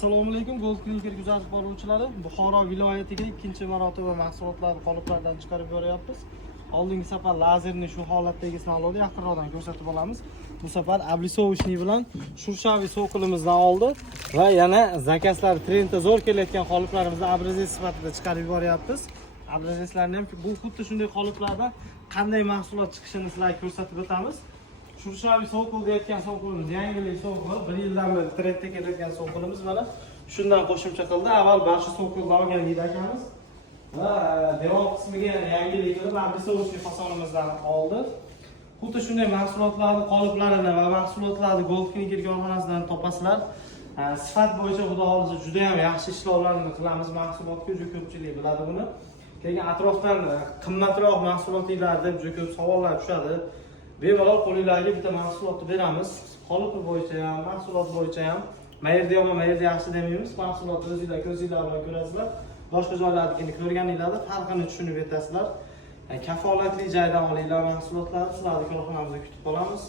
Assalomu alaykum, Gold Cliniker kuzatib boruvchilari. Buxoro viloyatiga ikkinchi marotaba mahsulotlarni qoliplardan chiqarib boryapmiz. Oldingi safar lazerni shu holatdagisini oldi, yaqinroqdan ko'rsatib olamiz. Bu safar ablisovishni bilan Shurshaviy so'qilimizdan oldi va yana zakazlar trendda zo'r kelayotgan qoliplarimizni abrazes sifatida chiqarib boryapmiz. Abrazeslarni ham bu xuddi shunday qoliplardan qanday mahsulot chiqishini sizlarga ko'rsatib o'tamiz. Shurshaviy so'qil deyotgan so'qilimiz yangilik so'qil, 1 yildan beri trendda kelayotgan so'qilimiz mana shundan qo'shimcha qildi. Avval boshqa so'qilni olgan edi akamiz va devom qismiga yangilik qilib ablisovishli fasonimizdan oldi. Xuddi shunday mahsulotlarni qoliplarini va mahsulotlarni Gold Cliniker korxonasidan topasizlar. Sifat bo'yicha xudo xolisa juda ham yaxshi ishlovlarni qilamiz. Mahsulotga juda ko'pchilik biladi buni. Keyin atrofdan qimmatroq mahsulotlar deb juda ko'p savollar tushadi. Bemalol qo'lingizga bitta mahsulotni beramiz. Qolipi bo'yicha ham, mahsulot bo'yicha ham mayerda yomon, mayerda yaxshi demaymiz. Mahsulotni o'zingizlar ko'zingizlar bilan ko'rasizlar. Boshqa joylardagini ko'rganingizda farqini tushunib yetasizlar. Kafolatli joydan olinglar mahsulotlarni, sizlarni korxonamizda kutib qolamiz.